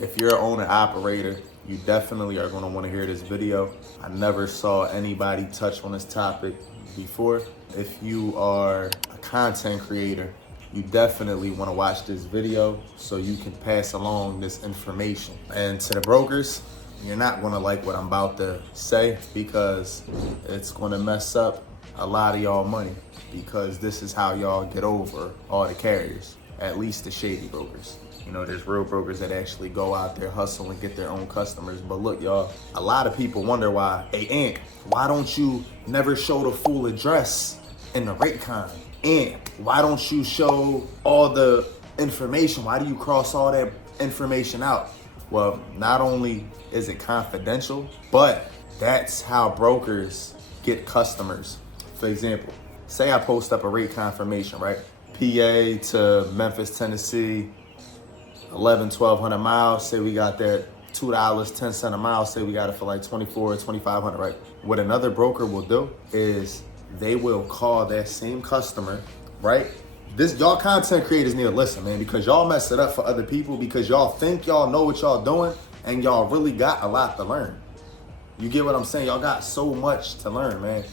If you're an owner operator, you definitely are gonna wanna hear this video. I never saw anybody touch on this topic before. If you are a content creator, you definitely wanna watch this video so you can pass along this information. And to the brokers, you're not gonna like what I'm about to say because it's gonna mess up a lot of y'all money, because this is how y'all get over all the carriers, at least the shady brokers. You know, there's real brokers that actually go out there, hustle, and get their own customers. But look, y'all, a lot of people wonder why, hey, Ant, why don't you never show the full address in the rate con? Ant, why don't you show all the information? Why do you cross all that information out? Well, not only is it confidential, but that's how brokers get customers. For example, say I post up a rate confirmation, right? PA to Memphis, Tennessee, 1,200 miles. Say we got that $2.10 a mile. Say we got it for like 2,500, right? What another broker will do is they will call that same customer, right? This, y'all content creators need to listen, man, because y'all mess it up for other people because y'all think y'all know what y'all doing and y'all really got a lot to learn. You get what I'm saying? Y'all got so much to learn, man.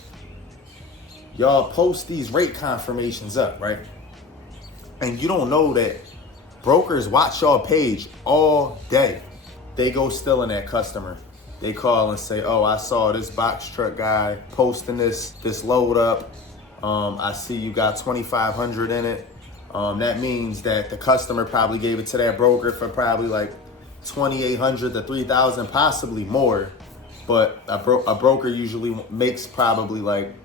Y'all post these rate confirmations up, right? And you don't know that brokers watch y'all page all day. They go stealing that customer. They call and say, oh, I saw this box truck guy posting this load up. I see you got 2,500 in it. That means that the customer probably gave it to that broker for probably like 2,800 to 3,000, possibly more. But a broker usually makes probably like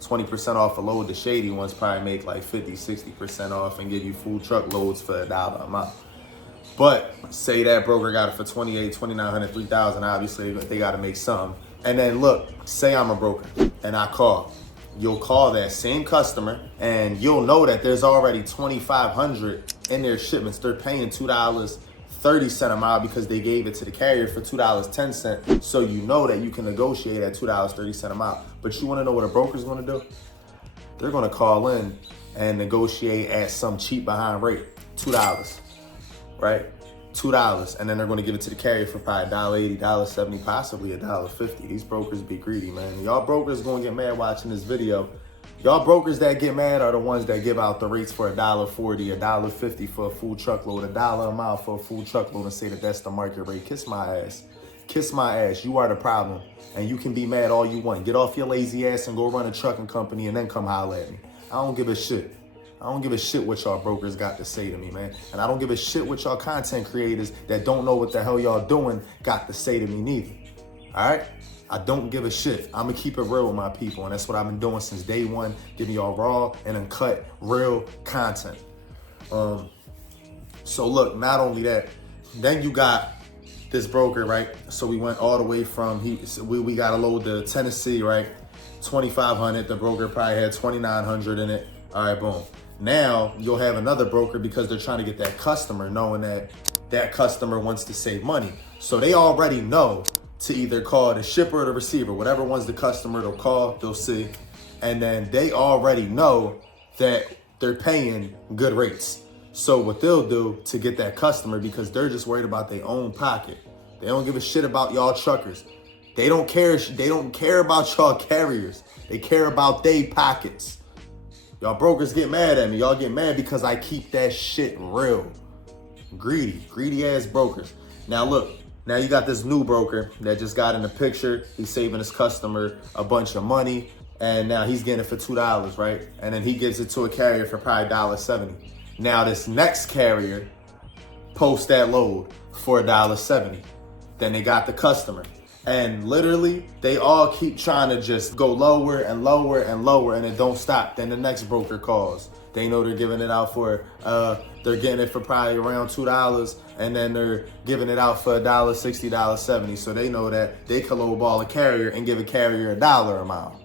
20% off a load. The shady ones probably make like 50, 60% off and give you full truck loads for $1 a mile. But say that broker got it for 28, 2,900, 3,000, obviously they got to make some. And then look, say I'm a broker and I call. You'll call that same customer and you'll know that there's already 2,500 in their shipments. They're paying $2.30 a mile because they gave it to the carrier for $2.10. So you know that you can negotiate at $2.30 a mile. But you want to know what a broker's going to do? They're going to call in and negotiate at some cheap behind rate, $2, right? $2, and then they're going to give it to the carrier for probably $1.80, $1.70, possibly $1.50. These brokers be greedy, man. Y'all brokers going to get mad watching this video. Y'all brokers that get mad are the ones that give out the rates for $1.40, $1.50 for a full truckload, $1 a mile for a full truckload, and say that that's the market rate. Kiss my ass. Kiss my ass. You are the problem, and you can be mad all you want. Get off your lazy ass and go run a trucking company and then come holler at me. I don't give a shit. I don't give a shit what y'all brokers got to say to me, man. And I don't give a shit what y'all content creators that don't know what the hell y'all doing got to say to me neither. All right? I don't give a shit. I'm gonna keep it real with my people, and that's what I've been doing since day one, giving y'all raw and uncut, real content. So look, not only that, then you got this broker, right? So we went all the way from, we got a load to Tennessee, right? 2,500, the broker probably had 2,900 in it. All right, boom. Now you'll have another broker because they're trying to get that customer, knowing that that customer wants to save money. So they already know to either call the shipper or the receiver, whatever one's the customer, they'll call, they'll see. And then they already know that they're paying good rates. So what they'll do to get that customer, because they're just worried about their own pocket. They don't give a shit about y'all truckers. They don't care about y'all carriers. They care about their pockets. Y'all brokers get mad at me. Y'all get mad because I keep that shit real. Greedy ass brokers. Now look, now you got this new broker that just got in the picture. He's saving his customer a bunch of money, and now he's getting it for $2, right? And then he gives it to a carrier for probably $1.70. Now this next carrier posts that load for $1.70. Then they got the customer. And literally, they all keep trying to just go lower and lower and lower, and it don't stop. Then the next broker calls. They know they're giving it out for, they're getting it for probably around $2, and then they're giving it out for $1.60, $1.70. So they know that they can lowball a carrier and give a carrier $1 a mile.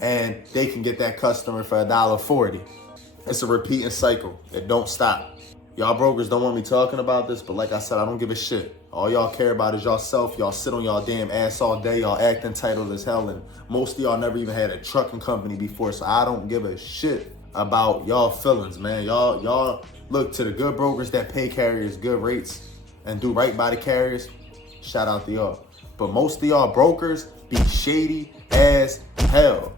And they can get that customer for $1.40. It's a repeating cycle. It don't stop. Y'all brokers don't want me talking about this, but like I said, I don't give a shit. All y'all care about is y'allself. Y'all sit on y'all damn ass all day. Y'all act entitled as hell. And most of y'all never even had a trucking company before. So I don't give a shit about y'all feelings, man. Y'all look to the good brokers that pay carriers good rates. and do right by the carriers, shout out to y'all. But most of y'all brokers be shady as hell.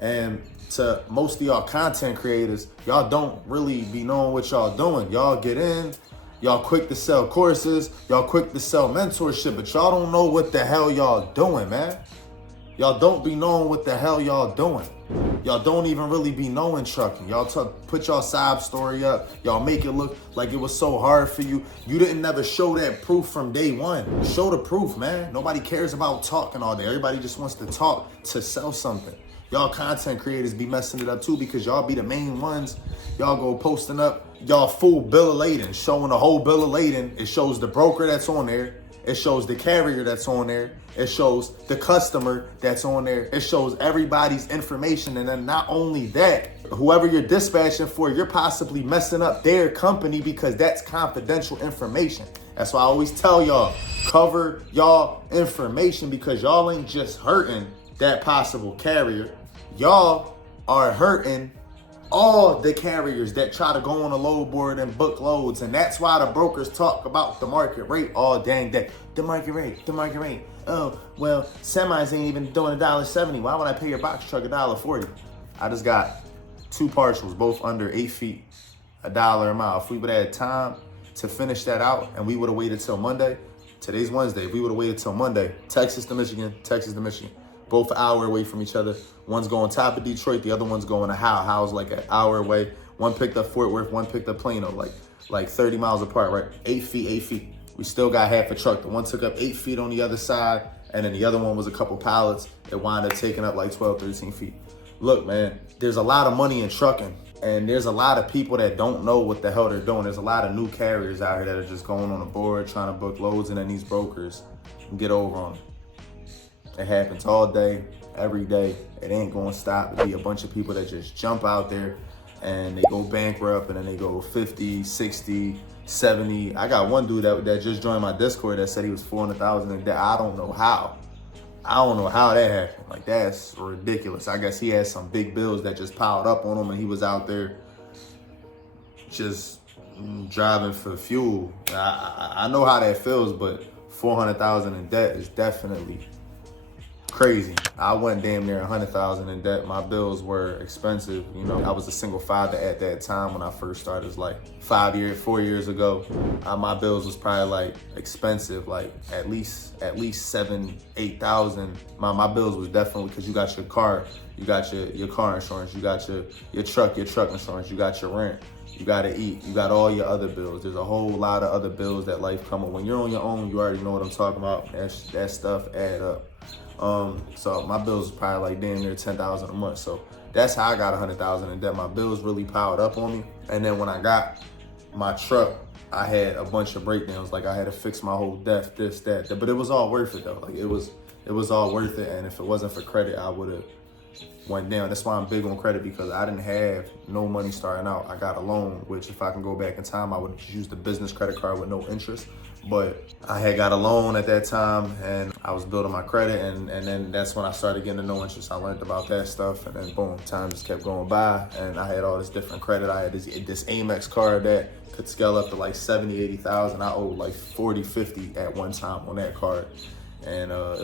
And to most of y'all content creators, y'all don't really be knowing what y'all doing. Y'all get in, y'all quick to sell courses, y'all quick to sell mentorship, but y'all don't know what the hell y'all doing, man. Y'all don't be knowing what the hell y'all doing. Y'all don't even really be knowing trucking. Y'all put y'all sob story up. Y'all make it look like it was so hard for you. You didn't never show that proof from day one. Show the proof, man. Nobody cares about talking all day. Everybody just wants to talk to sell something. Y'all content creators be messing it up too because y'all be the main ones. Y'all go posting up y'all full bill of lading, showing the whole bill of lading. It shows the broker that's on there. It shows the carrier that's on there. It shows the customer that's on there. It shows everybody's information. And then not only that, whoever you're dispatching for, you're possibly messing up their company because that's confidential information. That's why I always tell y'all, cover y'all information because y'all ain't just hurting that possible carrier. Y'all are hurting all the carriers that try to go on a load board and book loads. And that's why the brokers talk about the market rate all dang day. The market rate, the market rate. Oh, well, semis ain't even doing $1.70. Why would I pay your box truck $1.40? I just got 2 partials, both under 8 feet, $1 a mile. If we would have had time to finish that out and we would have waited till Monday, today's Wednesday, if we would have waited till Monday, Texas to Michigan, Texas to Michigan, both an hour away from each other. One's going top of Detroit, the other one's going to Howe. Howe's like an hour away. One picked up Fort Worth, one picked up Plano, like 30 miles apart, right? 8 feet, 8 feet. We still got half a truck. The one took up 8 feet on the other side, and then the other one was a couple pallets. It wound up taking up like 12, 13 feet. Look, man, there's a lot of money in trucking, and there's a lot of people that don't know what the hell they're doing. There's a lot of new carriers out here that are just going on a board, trying to book loads, and then these brokers get over on them. It happens all day, every day. It ain't gonna stop. It'll be a bunch of people that just jump out there and they go bankrupt and then they go 50, 60, 70. I got one dude that just joined my Discord that said he was 400,000 in debt. I don't know how. I don't know how that happened. Like, that's ridiculous. I guess he had some big bills that just piled up on him and he was out there just driving for fuel. I know how that feels, but 400,000 in debt is definitely crazy. I went damn near 100,000 in debt. My bills were expensive. You know, I was a single father at that time when I first started. It was like 4 years ago. My bills was probably like expensive, like at least 7,000, 8,000. My bills was definitely, because you got your car, you got your car insurance, you got your truck insurance, you got your rent, you gotta eat, you got all your other bills. There's a whole lot of other bills that life come with. When you're on your own, you already know what I'm talking about. That stuff add up. So my bills was probably like damn near 10,000 a month. So that's how I got 100,000 in debt. My bills really piled up on me. And then when I got my truck, I had a bunch of breakdowns. Like, I had to fix my whole debt, this, that. But it was all worth it though. Like, it was all worth it. And if it wasn't for credit, I would have went down. That's why I'm big on credit, because I didn't have no money starting out. I got a loan, which if I can go back in time, I would use the business credit card with no interest. But I had got a loan at that time and I was building my credit, and then that's when I started getting the no interest. I learned about that stuff, and then boom, time just kept going by and I had all this different credit. I had this Amex card that could scale up to like 70, 80,000. I owed like 40, 50 at one time on that card. And I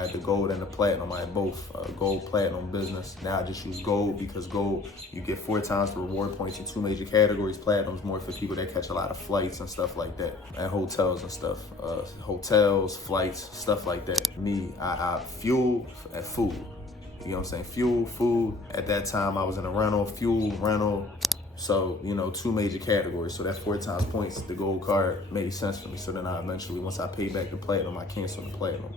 had the gold and the platinum. I had both gold, platinum business. Now I just use gold because gold, you get 4 times the reward points in 2 major categories. Platinum's more for people that catch a lot of flights and stuff like that, and hotels and stuff. Hotels, flights, stuff like that. Me, I fuel and food. You know what I'm saying? Fuel, food. At that time, I was in a rental, fuel, rental. So, you know, 2 major categories. So that 4 times points, the gold card made sense for me. So then I eventually, once I paid back the platinum, I canceled the platinum.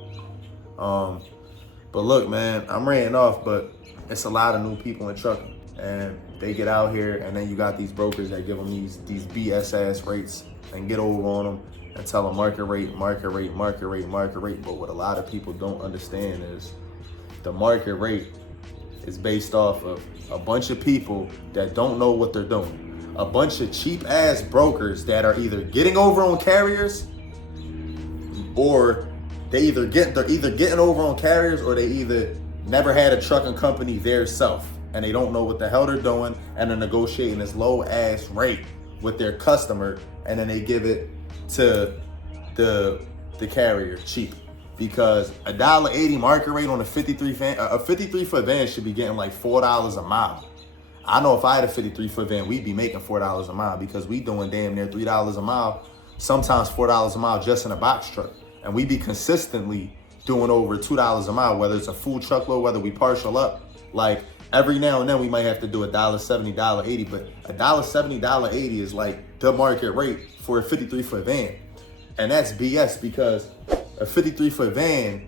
But look, man, I'm ranting off, but it's a lot of new people in trucking. And they get out here, and then you got these brokers that give them these BS ass rates and get over on them and tell them market rate, market rate, market rate, market rate. But what a lot of people don't understand is the market rate is based off of a bunch of people that don't know what they're doing. A bunch of cheap ass brokers that are either getting over on carriers, or they're either getting over on carriers, or they either never had a trucking company their self and they don't know what the hell they're doing, and they're negotiating this low ass rate with their customer, and then they give it to the carrier cheap, because $1.80 market rate on a 53-foot van should be getting like $4 a mile. I know if I had a 53-foot van, we'd be making $4 a mile, because we doing damn near $3 a mile, sometimes $4 a mile just in a box truck. And we be consistently doing over $2 a mile, whether it's a full truckload, whether we partial up. Like every now and then we might have to do $1.70, $1.80, but $1.70, $1.80 is like the market rate for a 53-foot van. And that's BS, because a 53-foot van,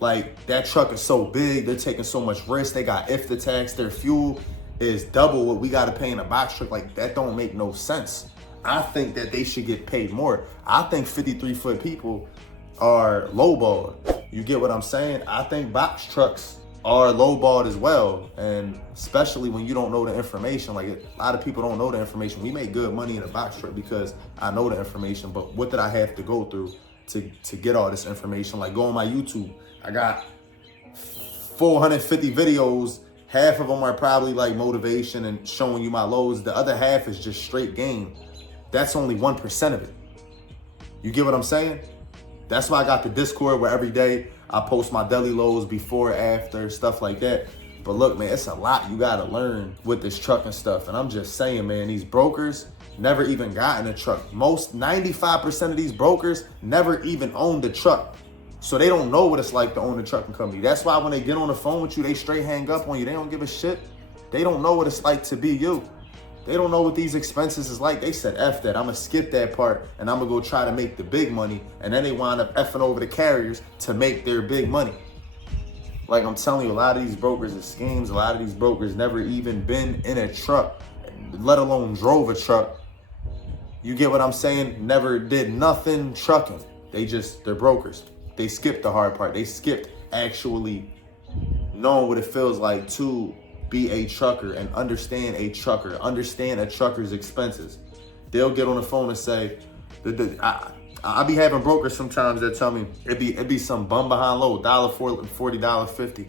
like that truck is so big, they're taking so much risk, they got IFTA tax, their fuel is double what we gotta pay in a box truck. Like that don't make no sense. I think that they should get paid more. I think 53-foot people are lowballed. You get what I'm saying? I think box trucks are lowballed as well. And especially when you don't know the information. Like a lot of people don't know the information. We make good money in a box truck because I know the information, but what did I have to go through to get all this information? Like go on my YouTube. I got 450 videos. Half of them are probably like motivation and showing you my lows. The other half is just straight game. That's only 1% of it. You get what I'm saying? That's why I got the Discord where every day I post my daily lows, before, after, stuff like that. But look, man, it's a lot you gotta learn with this trucking stuff. And I'm just saying, man, these brokers never even got in a truck. 95% of these brokers never even owned a truck. So they don't know what it's like to own a trucking company. That's why when they get on the phone with you, they straight hang up on you. They don't give a shit. They don't know what it's like to be you. They don't know what these expenses is like. They said, F that, I'm gonna skip that part and I'm gonna go try to make the big money. And then they wind up effing over the carriers to make their big money. Like I'm telling you, a lot of these brokers are schemes. A lot of these brokers never even been in a truck, let alone drove a truck. You get what I'm saying? Never did nothing trucking. They're brokers. They skipped the hard part. They skipped actually knowing what it feels like to be a trucker and understand a trucker, understand a trucker's expenses. They'll get on the phone and say, I be having brokers sometimes that tell me it'd be some bum behind low, $1.40, $50.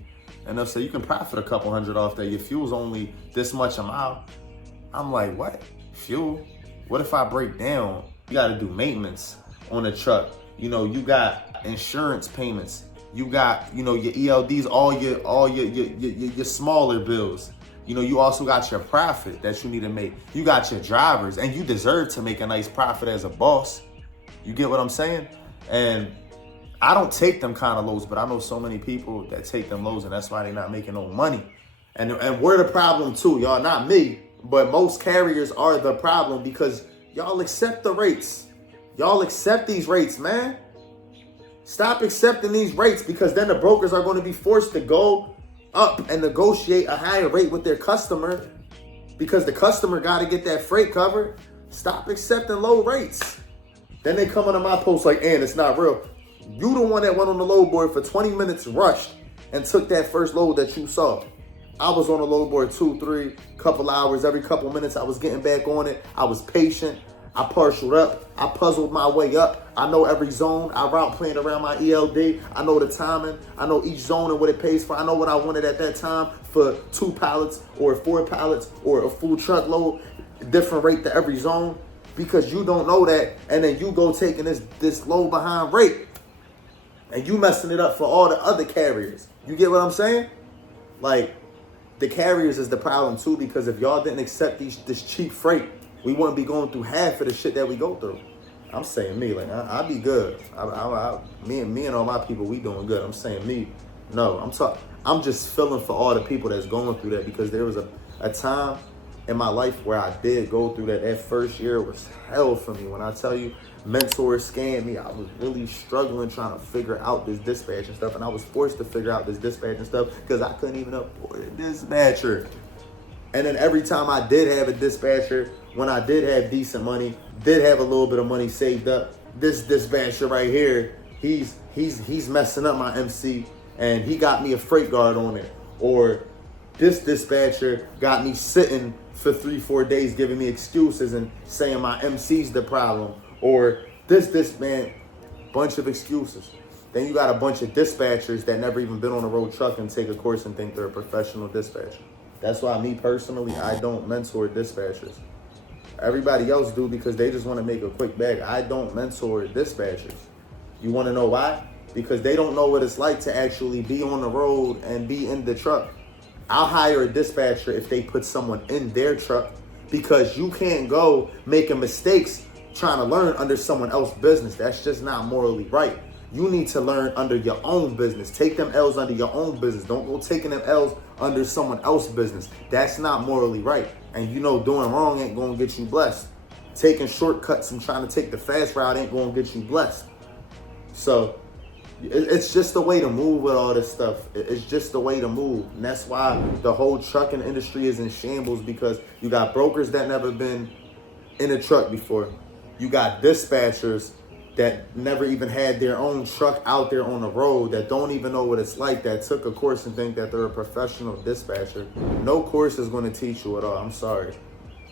And they'll say, you can profit a couple hundred off that. Your fuel's only this much a mile. I'm like, what? Fuel? What if I break down? You gotta do maintenance on a truck. You know, you got insurance payments. You got, you know, your ELDs, all your smaller bills. You know, you also got your profit that you need to make. You got your drivers, and you deserve to make a nice profit as a boss. You get what I'm saying? And I don't take them kind of lows, but I know so many people that take them lows, and that's why they're not making no money. And we're the problem too, y'all. Not me, but most carriers are the problem, because y'all accept the rates. Y'all accept these rates, man. Stop accepting these rates, because then the brokers are going to be forced to go up and negotiate a higher rate with their customer, because the customer got to get that freight covered. Stop accepting low rates. Then they come onto my post like, and it's not real. You the one that went on the load board for 20 minutes, rushed, and took that first load that you saw. I was on the load board 2, 3, couple hours. Every couple minutes I was getting back on it. I was patient. I partialed up. I puzzled my way up. I know every zone. I route planned around my ELD. I know the timing. I know each zone and what it pays for. I know what I wanted at that time for 2 pallets or 4 pallets or a full truckload, different rate to every zone, because you don't know that. And then you go taking this low behind rate and you messing it up for all the other carriers. You get what I'm saying? Like, the carriers is the problem too, because if y'all didn't accept this cheap freight, we wouldn't be going through half of the shit that we go through. I'm saying me, like I'll be good. Me and all my people, we doing good. I'm saying me, no. I'm just feeling for all the people that's going through that, because there was a time in my life where I did go through that. That first year was hell for me. When I tell you, mentors scammed me. I was really struggling trying to figure out this dispatch and stuff, and I was forced to figure out this dispatch and stuff because I couldn't even afford a dispatcher. And then every time I did have a dispatcher, when I did have decent money, did have a little bit of money saved up, this dispatcher right here, he's messing up my MC, and he got me a freight guard on it. Or this dispatcher got me sitting for 3-4 days giving me excuses and saying my MC's the problem. Or this man, bunch of excuses. Then you got a bunch of dispatchers that never even been on a road truck and take a course and think they're a professional dispatcher. That's why me personally, I don't mentor dispatchers. Everybody else do because they just want to make a quick bag. I don't mentor dispatchers. You want to know why? Because they don't know what it's like to actually be on the road and be in the truck. I'll hire a dispatcher if they put someone in their truck, because you can't go making mistakes trying to learn under someone else's business. That's just not morally right. You need to learn under your own business. Take them L's under your own business. Don't go taking them L's under someone else's business. That's not morally right. And you know doing wrong ain't gonna get you blessed. Taking shortcuts and trying to take the fast route ain't gonna get you blessed. So it's just the way to move with all this stuff. It's just the way to move. And that's why the whole trucking industry is in shambles, because you got brokers that never been in a truck before. You got dispatchers that never even had their own truck out there on the road, that don't even know what it's like, that took a course and think that they're a professional dispatcher. No course is going to teach you at all. I'm sorry.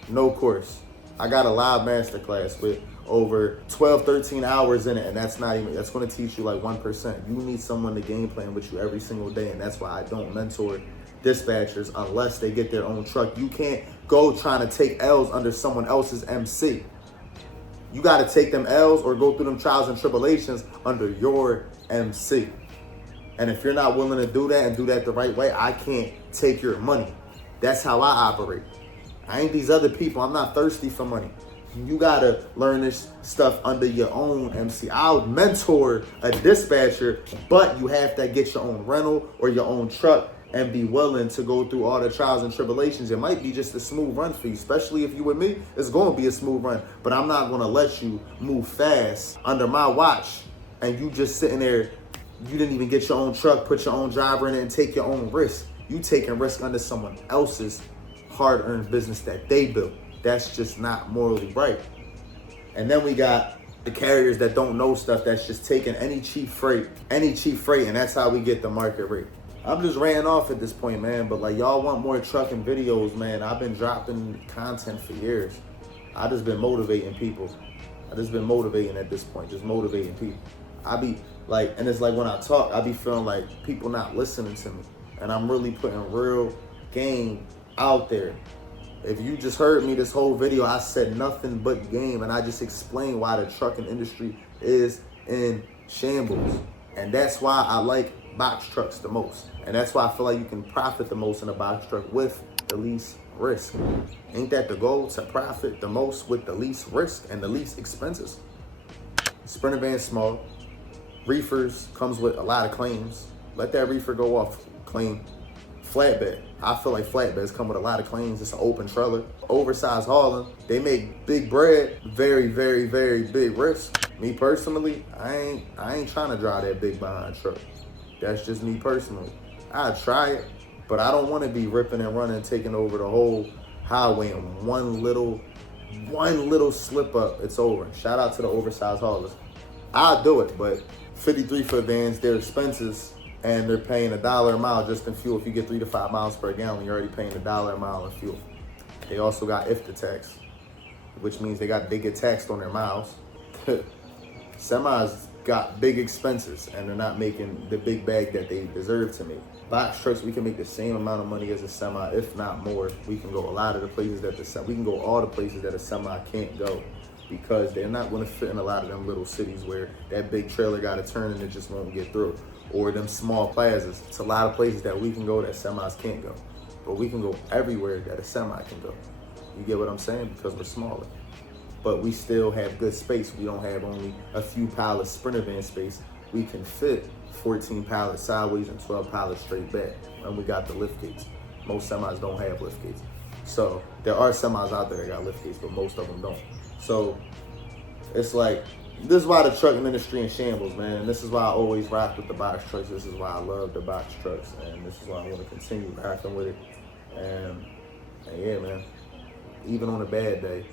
No course. I got a live masterclass with over 12, 13 hours in it, and that's going to teach you like 1%. You need someone to game plan with you every single day, and that's why I don't mentor dispatchers unless they get their own truck. You can't go trying to take L's under someone else's MC. You got to take them L's or go through them trials and tribulations under your MC. And if you're not willing to do that and do that the right way, I can't take your money. That's how I operate. I ain't these other people. I'm not thirsty for money. You got to learn this stuff under your own MC. I'll mentor a dispatcher, but you have to get your own rental or your own truck and be willing to go through all the trials and tribulations. It might be just a smooth run for you, especially if you with me. It's going to be a smooth run, but I'm not going to let you move fast under my watch and you just sitting there. You didn't even get your own truck, put your own driver in it, and take your own risk. You taking risk under someone else's hard-earned business that they built. That's just not morally right. And then we got the carriers that don't know stuff, that's just taking any cheap freight, and that's how we get the market rate. I'm just ranting off at this point, man, but like, y'all want more trucking videos, man. I've been dropping content for years. I just been motivating people. I just been motivating at this point, just motivating people. I be like, and it's like when I talk, I be feeling like people not listening to me, and I'm really putting real game out there. If you just heard me this whole video, I said nothing but game, and I just explained why the trucking industry is in shambles. And that's why I like box trucks the most. And that's why I feel like you can profit the most in a box truck with the least risk. Ain't that the goal, to profit the most with the least risk and the least expenses? Sprinter van small. Reefers comes with a lot of claims. Let that reefer go off clean. Flatbed. I feel like flatbeds come with a lot of claims. It's an open trailer. Oversized hauling. They make big bread. Very, very, very big risk. Me personally, I ain't trying to drive that big behind truck. That's just me personally. I'd try it, but I don't want to be ripping and running, taking over the whole highway, and one little slip up, it's over. Shout out to the oversized haulers. I'll do it, but 53-foot vans, they're expenses, and they're paying $1 a mile just in fuel. If you get 3 to 5 miles per gallon, you're already paying $1 a mile in fuel. They also got IFTA tax, which means they get taxed on their miles. Semis got big expenses, and they're not making the big bag that they deserve to make. Box trucks, we can make the same amount of money as a semi, if not more. We can go a lot of the places that we can go all the places that a semi can't go, because they're not going to fit in a lot of them little cities where that big trailer got to turn and it just won't get through, or them small plazas. It's a lot of places that we can go that semis can't go, but we can go everywhere that a semi can go. You get what I'm saying? Because we're smaller, but we still have good space. We don't have only a few pallets Sprinter van space. We can fit 14 pallets sideways and 12 pallets straight back, and we got the lift gates. Most semis don't have lift gates. So there are semis out there that got lift gates, but most of them don't. So it's like, this is why the trucking industry in shambles, man. And this is why I always rock with the box trucks. This is why I love the box trucks, and this is why I want to continue rocking with it. And yeah, man, even on a bad day,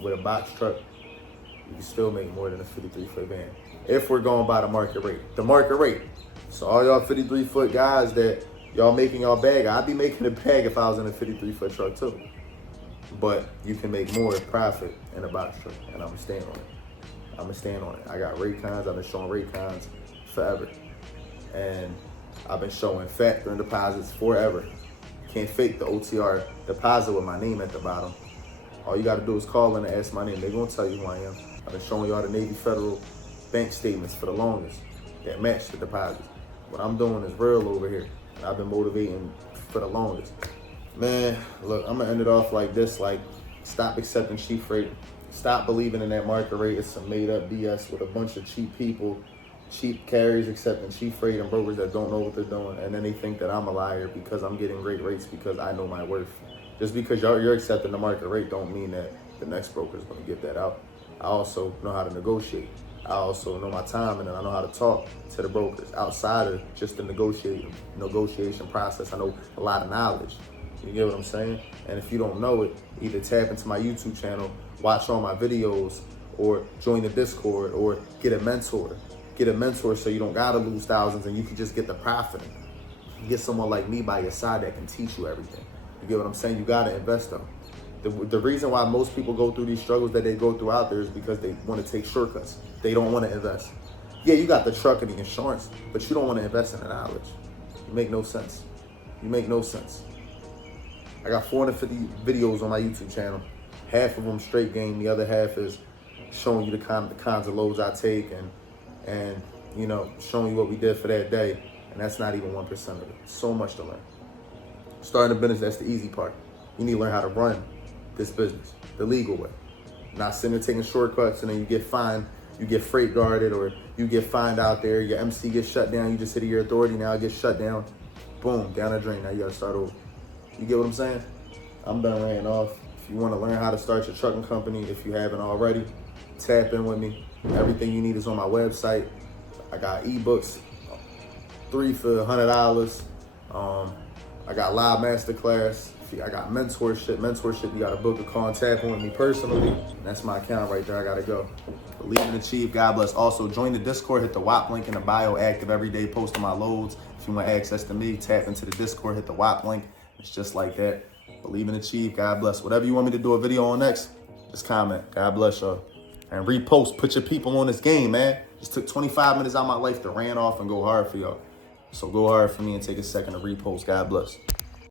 with a box truck, you can still make more than a 53-foot van. If we're going by the market rate. So all y'all 53-foot guys that y'all making y'all bag, I'd be making a bag if I was in a 53-foot truck too. But you can make more profit in a box truck, and I'm gonna stand on it. I got Raycons, I've been showing Raycons forever. And I've been showing factoring deposits forever. Can't fake the OTR deposit with my name at the bottom. All you got to do is call in and ask my name. They're going to tell you who I am. I've been showing y'all the Navy Federal bank statements for the longest that match the deposits. What I'm doing is real over here. And I've been motivating for the longest. Man, look, I'm going to end it off like this. Like, stop accepting cheap freight. Stop believing in that market rate. It's some made up BS with a bunch of cheap people, cheap carriers accepting cheap freight and brokers that don't know what they're doing. And then they think that I'm a liar because I'm getting great rates because I know my worth. Just because you're accepting the market rate don't mean that the next broker is going to give that out. I also know how to negotiate. I also know my time, and I know how to talk to the brokers outside of just the negotiation process. I know a lot of knowledge. You get what I'm saying? And if you don't know it, either tap into my YouTube channel, watch all my videos, or join the Discord, or get a mentor. Get a mentor so you don't gotta lose thousands and you can just get the profit. Get someone like me by your side that can teach you everything. You get what I'm saying? You gotta invest though. The reason why most people go through these struggles that they go through out there is because they want to take shortcuts. They don't want to invest. Yeah, you got the truck and the insurance, but you don't want to invest in the knowledge. You make no sense. You make no sense. I got 450 videos on my YouTube channel. Half of them straight game. The other half is showing you the kinds of loads I take and you know, showing you what we did for that day. And that's not even 1% of it. So much to learn. Starting a business, that's the easy part. You need to learn how to run this business the legal way. Not sitting there taking shortcuts and then you get fined, you get freight guarded, or you get fined out there, your MC gets shut down, you just hit your authority, now it gets shut down. Boom, down the drain, now you gotta start over. You get what I'm saying? I'm done ranting off. If you wanna learn how to start your trucking company, if you haven't already, tap in with me. Everything you need is on my website. I got ebooks, 3 for $100. I got live masterclass. I got mentorship. You gotta book a call and tap in with me personally. That's my account right there. I gotta go. Believe and achieve. God bless. Also, join the Discord. Hit the WAP link in the bio. Active every day. Posting my loads. If you want access to me, tap into the Discord. Hit the WAP link. It's just like that. Believe and achieve. God bless. Whatever you want me to do a video on next, just comment. God bless y'all. And repost. Put your people on this game, man. Just took 25 minutes out of my life to ran off and go hard for y'all. So go hard for me and take a second to repost. God bless.